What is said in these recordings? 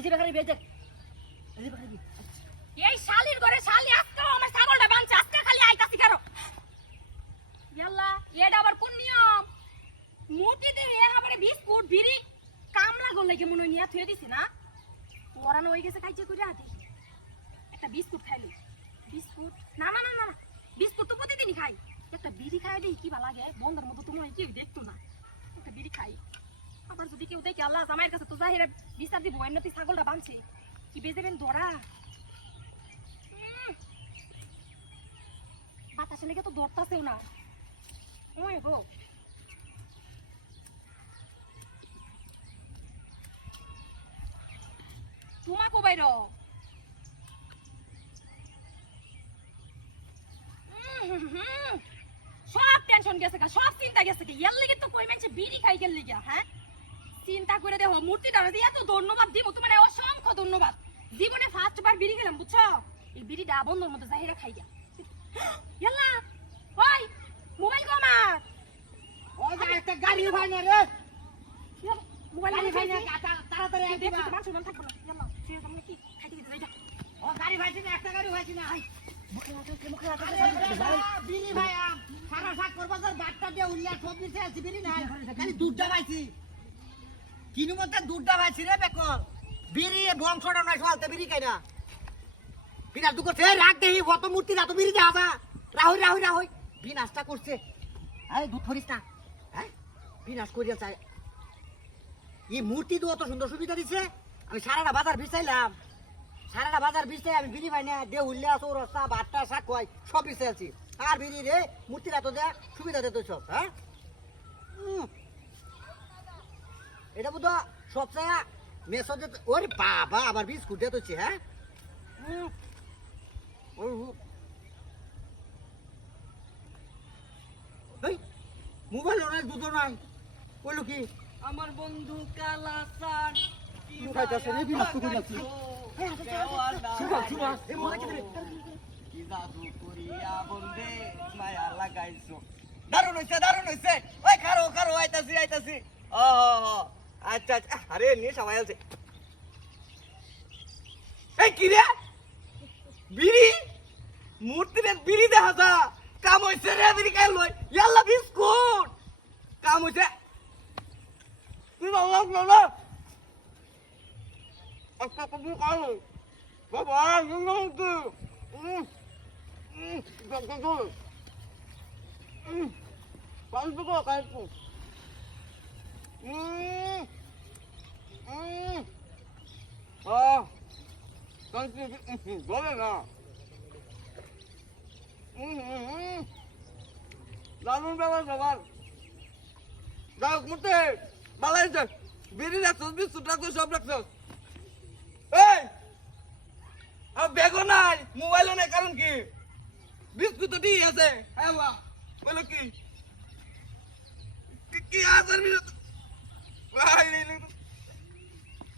এই যে বেকারি বেজে এই যে বেকারি এই শালির ঘরে শালি আজকে আমার ছাগলটা বাঁচছে আজকে খালি আইতাছি কেন ইয়াল্লা এটা আবার কোন নিয়ম মুটিতে একেবারে বিস্কুট বিড়ি কামলা গল লাগে মনে নিয়া থুয়ে দিছি না ওরানো হয়ে গেছে খাইছে কইরা হাতে একটা বিস্কুট খাইলি বিস্কুট না না না না বিস্কুট তো প্রতিদিনই খাই একটা বিড়ি খাই দেই কি ভালো লাগে বন্ধের মতো তুমি কি দেখতো না একটা বিড়ি খাই আবার যদি কেউ দেখে আল্লাহ জামাইয়ের কাছে তো জাহিরে বিচার দিব এমনিতেই ছাগলটা বাঁধছে কি বেজেবেন ধরা বাতাসে লেগে তো ধরতাছেও না ওই গো তোমাকে বাইর সব টেনশন গেছে সব চিন্তা গেছে এর লেগে তো কই মানছে বিড়ি খাই গেল লিগা হ্যাঁ চিন্তা করে দেখো মূর্তিটা এত ধন্যবাদ দিব তোমার অসংখ্য ধন্যবাদ জীবনে ফার্স্ট বার বিড়ি খেলাম বুঝছো এই বিড়িটা বন্ধুর মতো জাহিরা খাই গা ইয়াল্লা ওই মোবাইল কো আমার ওই যে একটা গাড়ি ভাই না রে মোবাইল গাড়ি ভাই না তাড়াতাড়ি আই দিবা তোমার সুমন থাকবো না ইয়াল্লা সে আমরা কি খাইতে দিতে যাই ও গাড়ি ভাইছি না একটা গাড়ি ভাইছি না মুখে হাতে বিড়ি ভাই সারা শাক করবা তোর বাটটা দিয়ে উল্লা সব দিছে আছে বিড়ি নাই খালি দুধটা ভাইছি কিনু মতে দুধটা ভাইছি রে বেকল বিড়ি বংশটা নয় সলতে বিড়ি খাই না বিনাশ দুঃখ সে রাখ দেহি কত মূর্তি না তো বিড়ি দেওয়া বা রাহুই বিনাশটা করছে আরে দুধ ধরিস না হ্যাঁ বিনাশ করিয়া চাই এই মূর্তি তো অত সুন্দর সুবিধা দিছে আমি সারাটা বাজার বিছাইলাম সারাটা বাজার বিছাই আমি বিড়ি ভাই না দে উল্লা চৌরাস্তা বাট্টা শাক কয় সব বিছাই আছি আর বিড়ি রে মূর্তিটা তো দেয়া সুবিধা দে তো সব হ্যাঁ এটা বুঝো সবচেয়ে মেসোজে ওরে বাবা আবার বিস্কুট দিয়ে তোছি হ্যাঁ মোবাইল নাই দুটো নাই বললো কি আমার বন্ধু কালা সান খাইতেছে রে বিনাশ করে যাচ্ছি কি জাদু করিয়া বন্দে মায়া লাগাইছো দারুণ হইছে ওই খারো আইতাছি ও আচ্ছা আরে নিয়ে সবাই আছে এই কি রে বিড়ি মূর্তিতে বিড়ি দেখা যা কাম হইছে রে বিড়ি খাই লই ইয়াল্লা বিস্কুট কাম হইছে তুই না আচ্ছা কবি কালো বাবা নন্দু কালপো বলে না দারুণ ব্যাপার সবার যাক মতে বালাই যাক বেরি রাখছস বিস্কুট রাখছস সব রাখছস এই ব্যাগও নাই মোবাইলও নাই কারণ কি বিস্কুট তো ঠিক আছে হ্যাঁ বা বলো কি কি আসার মিনিট ভাই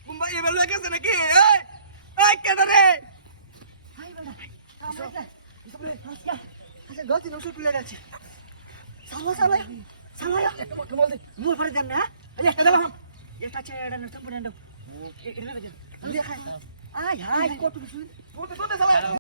মুম্বাই এবার লেগে গেছে নাকি এই কেডা রে আচ্ছা গলতি নষ্ট তুলে যাচ্ছে সামলা একটু বলতে মোর পরে দেন না একটা দাও এটা আছে এটা নষ্ট করে দাও এটা দেন আমি দেখাই আয় হাই কত কিছু তুই তো